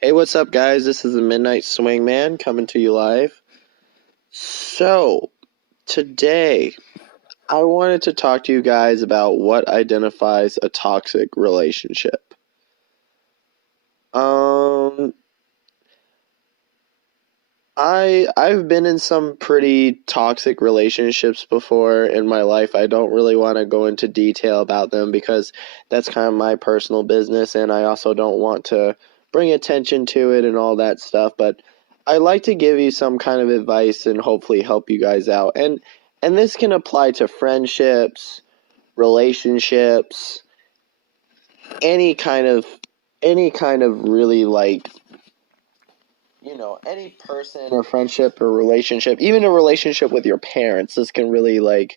Hey, what's up, guys? This is the Midnight Swingman coming to you live. So, today I wanted to talk to you guys about what identifies a toxic relationship. Um, I've been in some pretty toxic relationships before in my life. I don't really want to go into detail about them because that's kind of my personal business, and I also don't want to bring attention to it and all that stuff, but I like to give you some kind of advice and hopefully help you guys out. And this can apply to friendships, relationships, any kind of really any person or friendship or relationship, even a relationship with your parents, this can really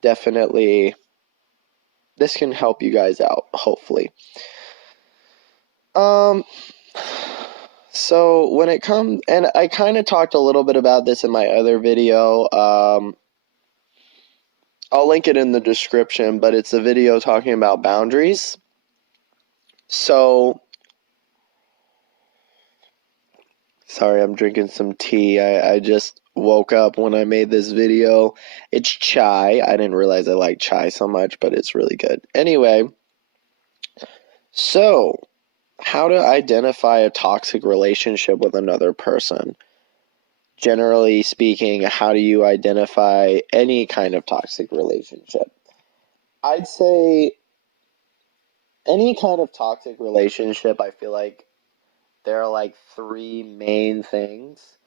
definitely this can help you guys out, hopefully. Um so when it comes, and I kind of talked a little bit about this in my other video, I'll link it in the description, but it's a video talking about boundaries. So sorry, I'm drinking some tea. I just woke up when I made this video. It's chai. I didn't realize I like chai so much, but it's really good. Anyway, so how to identify a toxic relationship with another person? Generally speaking, how do you identify any kind of toxic relationship? I'd say any kind of toxic relationship, I feel like there are three main things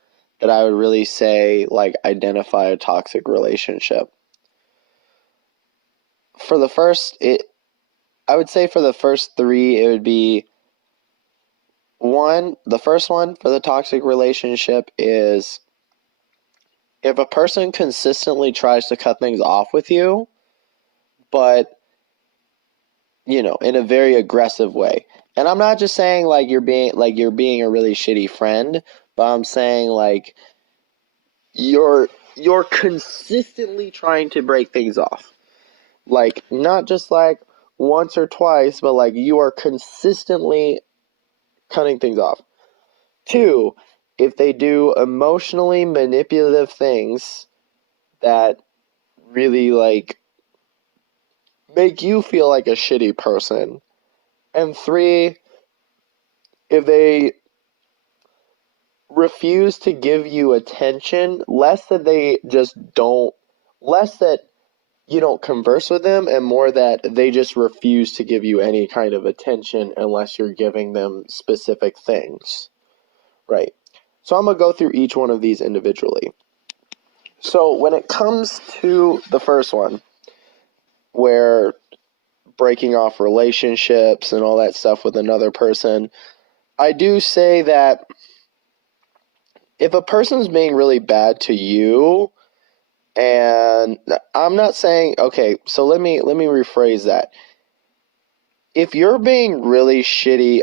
that I would really say identify a toxic relationship. For the first it I would say for the first three, it would be the first one for the toxic relationship is if a person consistently tries to cut things off with you, but in a very aggressive way. And I'm not just saying you're being a really shitty friend, but I'm saying you're consistently trying to break things off. Not just once or twice, but you are consistently cutting things off. Two, if they do emotionally manipulative things that really make you feel like a shitty person. And three, if they refuse to give you attention, less that you don't converse with them, and more that they just refuse to give you any kind of attention unless you're giving them specific things. Right. So I'm going to go through each one of these individually. So when it comes to the first one, where breaking off relationships and all that stuff with another person, I do say that if a person's being really bad to you, and I'm not saying, okay, so let me rephrase that. If you're being really shitty,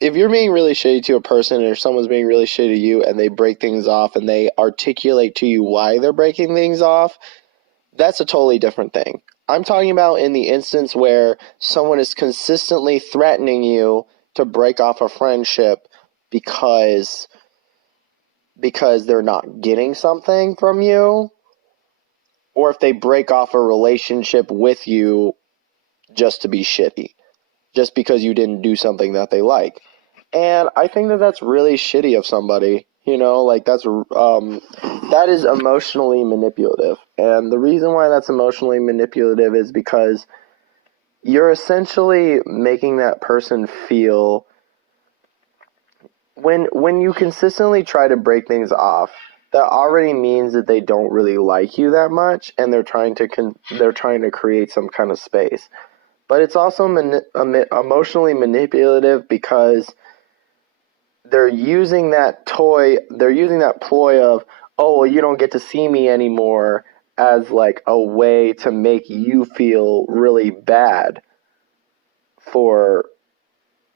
if you're being really shitty to a person, or someone's being really shitty to you and they break things off and they articulate to you why they're breaking things off, that's a totally different thing. I'm talking about in the instance where someone is consistently threatening you to break off a friendship because they're not getting something from you, or if they break off a relationship with you just to be shitty, just because you didn't do something that they like. And I think that that's really shitty of somebody. That is emotionally manipulative. And the reason why that's emotionally manipulative is because you're essentially making that person feel, when you consistently try to break things off, that already means that they don't really like you that much, and they're trying to create some kind of space. But it's also emotionally manipulative because they're using that ploy of, oh, well, you don't get to see me anymore, as a way to make you feel really bad for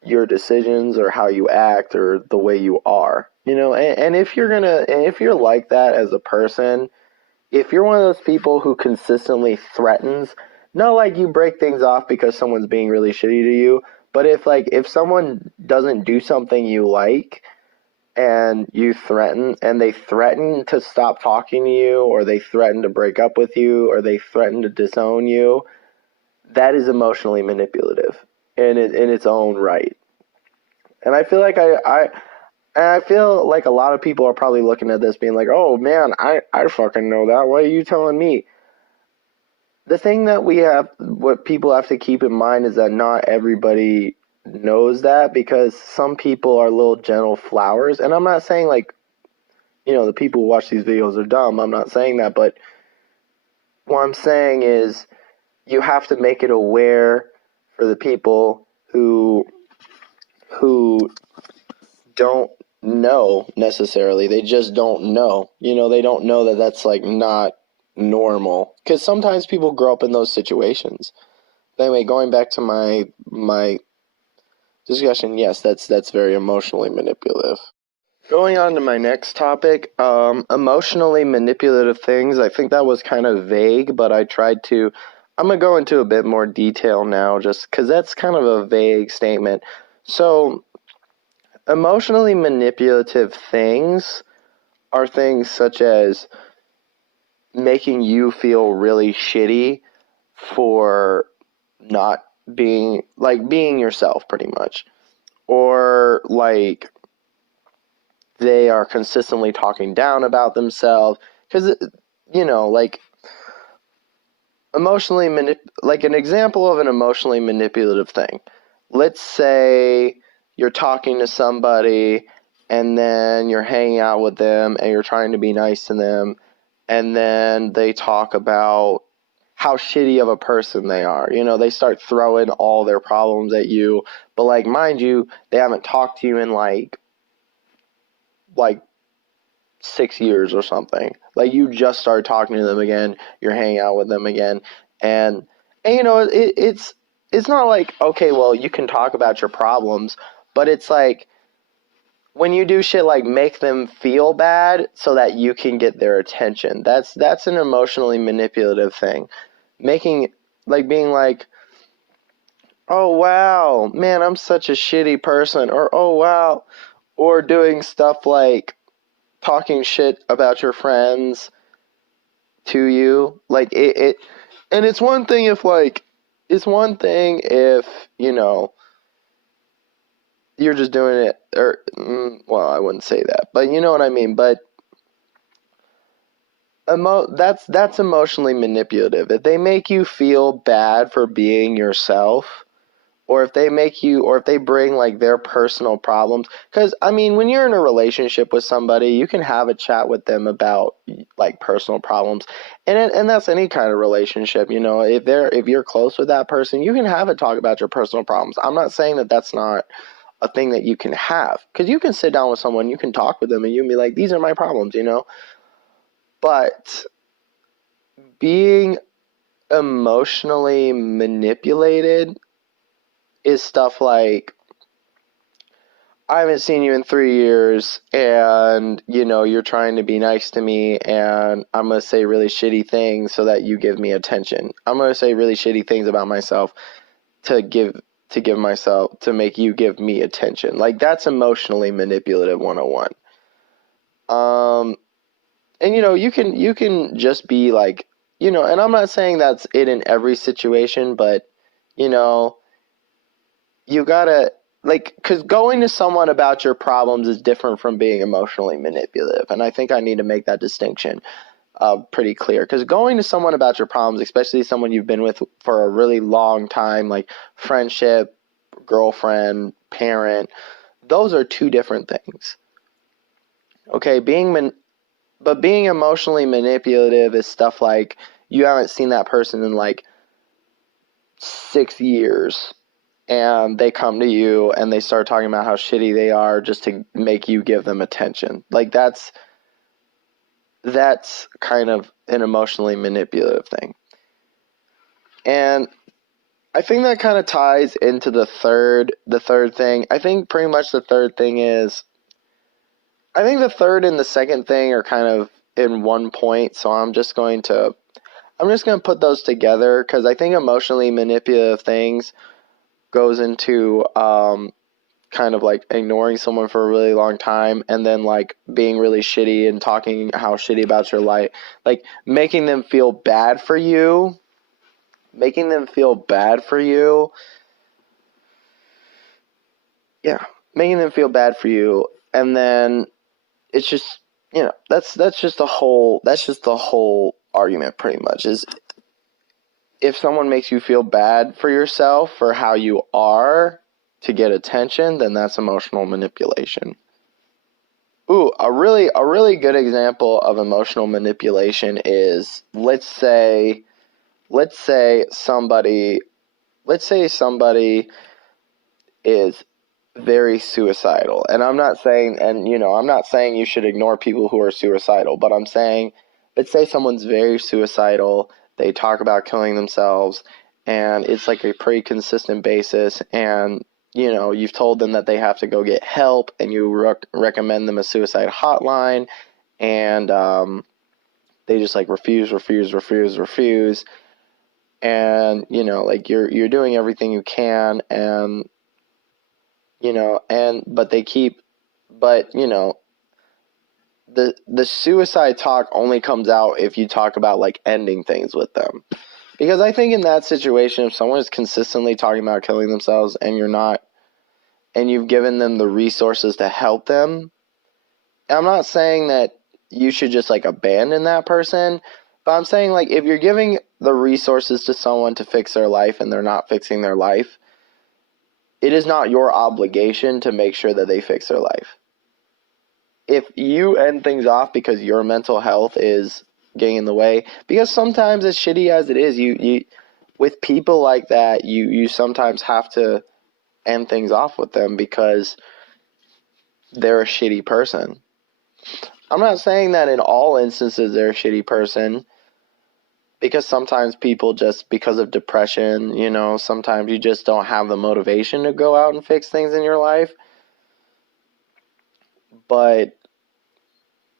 your decisions or how you act or the way you are. And if you're like that as a person, if you're one of those people who consistently threatens, not like you break things off because someone's being really shitty to you, But if someone doesn't do something you like and you threaten and they threaten to stop talking to you, or they threaten to break up with you, or they threaten to disown you, that is emotionally manipulative in its own right. And I feel like I feel like a lot of people are probably looking at this being like, "Oh man, I fucking know that. Why are you telling me?" The thing that what people have to keep in mind is that not everybody knows that, because some people are little gentle flowers. And I'm not saying like, the people who watch these videos are dumb. I'm not saying that, but what I'm saying is you have to make it aware for the people who don't know necessarily. They just don't know. They don't know that that's like not normal, because sometimes people grow up in those situations. Anyway, going back to my discussion, yes, that's very emotionally manipulative. Going on to my next topic, emotionally manipulative things. I think that was kind of vague, but I'm gonna go into a bit more detail now, just because that's kind of a vague statement. So, emotionally manipulative things are things such as making you feel really shitty for not being yourself, pretty much. Or like they are consistently talking down about themselves, because like like an example of an emotionally manipulative thing. Let's say you're talking to somebody and then you're hanging out with them and you're trying to be nice to them, and then they talk about how shitty of a person they are. They start throwing all their problems at you, but like, mind you, they haven't talked to you in like 6 years or something. Like, you just start talking to them again, you're hanging out with them again, and it's not like, okay, well, you can talk about your problems, but it's like when you do shit like make them feel bad so that you can get their attention. That's an emotionally manipulative thing. Being like, "Oh wow, man, I'm such a shitty person," or "Oh wow," or doing stuff like talking shit about your friends to you. Like it and it's one thing if, you're just doing it, or well, I wouldn't say that, but you know what I mean. But that's emotionally manipulative. If they make you feel bad for being yourself, or if they bring like their personal problems, because I mean, when you're in a relationship with somebody, you can have a chat with them about like personal problems, and that's any kind of relationship. If you're close with that person, you can have a talk about your personal problems. I'm not saying that that's not a thing that you can have, because you can sit down with someone, you can talk with them, and you can be like, these are my problems. But being emotionally manipulated is stuff like, I haven't seen you in 3 years, and you're trying to be nice to me, and I'm gonna say really shitty things so that you give me attention. I'm gonna say really shitty things about myself to make you give me attention. Like, that's emotionally manipulative 101. And you can just be like, and I'm not saying that's it in every situation, but you know, you gotta, like, because going to someone about your problems is different from being emotionally manipulative, and I think I need to make that distinction pretty clear. Because going to someone about your problems, especially someone you've been with for a really long time, like friendship, girlfriend, parent, those are two different things. Okay, but being emotionally manipulative is stuff like you haven't seen that person in like 6 years, and they come to you and they start talking about how shitty they are just to make you give them attention. Like, that's kind of an emotionally manipulative thing. And I think that kind of ties into the third thing. I think pretty much the third thing is, I think the third and the second thing are kind of in one point, so I'm just going to put those together, because I think emotionally manipulative things goes into kind of like ignoring someone for a really long time and then like being really shitty and talking how shitty about your life, like making them feel bad for you, yeah, making them feel bad for you, and then it's just, that's just the whole argument pretty much, is if someone makes you feel bad for yourself for how you are to get attention, then that's emotional manipulation. Ooh, a really good example of emotional manipulation is, let's say somebody is very suicidal. And I'm not saying you should ignore people who are suicidal, but I'm saying, let's say someone's very suicidal, they talk about killing themselves, and it's like a pretty consistent basis, and you've told them that they have to go get help, and you recommend them a suicide hotline, and they just like refuse, and like you're doing everything you can, and but they keep, but the suicide talk only comes out if you talk about like ending things with them. Because I think in that situation, if someone is consistently talking about killing themselves and you've given them the resources to help them, I'm not saying that you should just like abandon that person, but I'm saying like if you're giving the resources to someone to fix their life and they're not fixing their life, it is not your obligation to make sure that they fix their life. If you end things off because your mental health is getting in the way, because sometimes, as shitty as it is, you with people like that, you sometimes have to end things off with them because they're a shitty person. I'm not saying that in all instances they're a shitty person, because sometimes people just, because of depression, sometimes you just don't have the motivation to go out and fix things in your life. But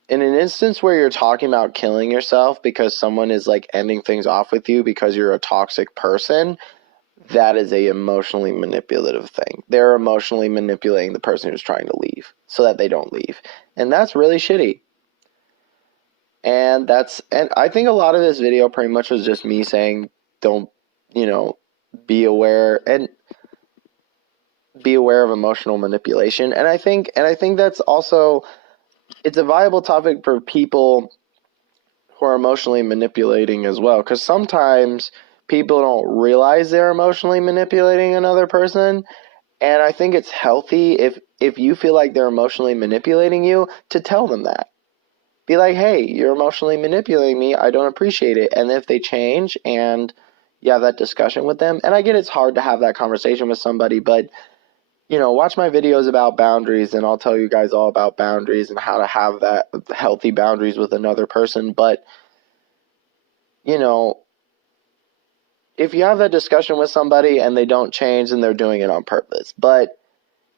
in an instance where you're talking about killing yourself because someone is like ending things off with you because you're a toxic person, that is a emotionally manipulative thing. They're emotionally manipulating the person who's trying to leave so that they don't leave. And that's really shitty. And I think a lot of this video pretty much was just me saying, don't, be aware of emotional manipulation. And I think that's also, it's a viable topic for people who are emotionally manipulating as well, because sometimes people don't realize they're emotionally manipulating another person, and I think it's healthy if you feel like they're emotionally manipulating you, to tell them that. Be like, hey, you're emotionally manipulating me, I don't appreciate it. And if they change and you have that discussion with them, and I get it's hard to have that conversation with somebody, but watch my videos about boundaries, and I'll tell you guys all about boundaries and how to have that healthy boundaries with another person. But, if you have that discussion with somebody and they don't change, then they're doing it on purpose. But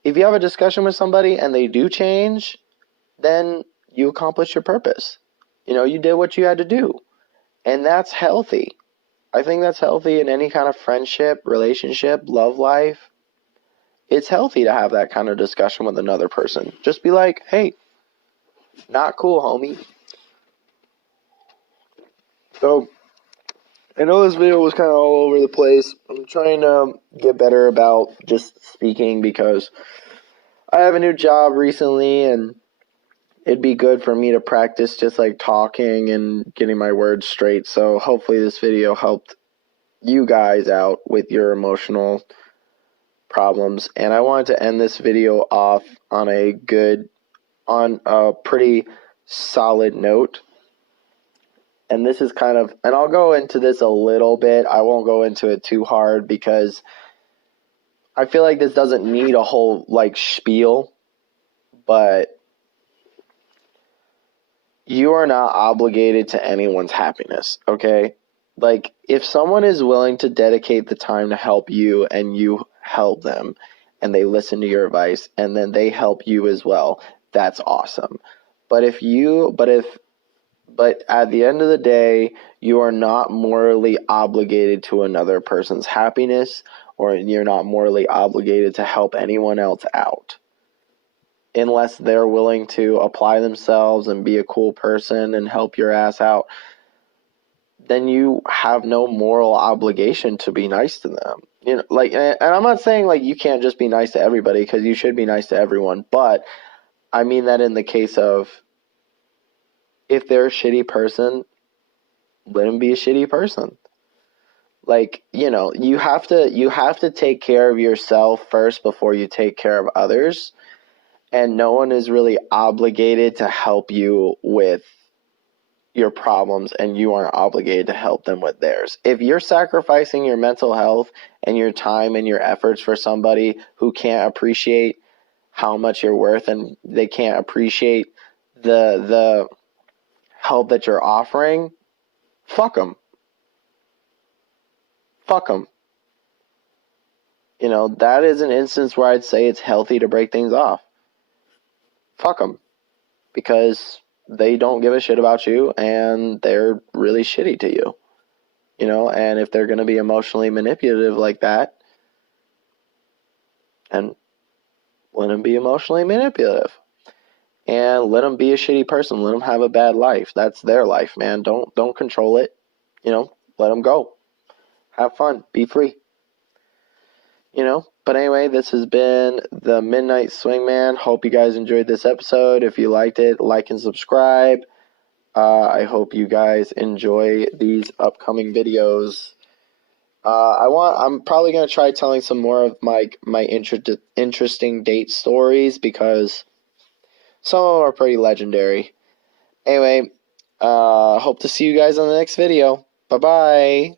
if you have a discussion with somebody and they do change, then you accomplish your purpose. You did what you had to do. And that's healthy. I think that's healthy in any kind of friendship, relationship, love life. It's healthy to have that kind of discussion with another person. Just be like, hey, not cool, homie. So, I know this video was kind of all over the place. I'm trying to get better about just speaking because I have a new job recently, and it'd be good for me to practice just like talking and getting my words straight. So hopefully this video helped you guys out with your emotional problems. And I wanted to end this video off on a pretty solid note. And this is and I'll go into this a little bit. I won't go into it too hard because I feel like this doesn't need a whole like spiel, but you are not obligated to anyone's happiness, okay? Like, if someone is willing to dedicate the time to help you and you help them and they listen to your advice and then they help you as well, that's awesome. But at the end of the day, you are not morally obligated to another person's happiness or you're not morally obligated to help anyone else out. Unless they're willing to apply themselves and be a cool person and help your ass out, then you have no moral obligation to be nice to them. You know, like, and I'm not saying like you can't just be nice to everybody, because you should be nice to everyone, but I mean that in the case of, if they're a shitty person, let them be a shitty person. Like, you know, you have to take care of yourself first before you take care of others, and no one is really obligated to help you with your problems, and you aren't obligated to help them with theirs. If you're sacrificing your mental health and your time and your efforts for somebody who can't appreciate how much you're worth, and they can't appreciate the help that you're offering, fuck them. Fuck them. You know, that is an instance where I'd say it's healthy to break things off. Fuck them. Because they don't give a shit about you, and they're really shitty to you. You know, and if they're going to be emotionally manipulative like that, and let them be emotionally manipulative. And let them be a shitty person. Let them have a bad life. That's their life, man. Don't control it. You know, let them go. Have fun. Be free. You know, but anyway, this has been the Midnight Swingman. Hope you guys enjoyed this episode. If you liked it, like and subscribe. I hope you guys enjoy these upcoming videos. I'm probably gonna try telling some more of my interesting date stories, because some of them are pretty legendary. Anyway, hope to see you guys on the next video. Bye bye.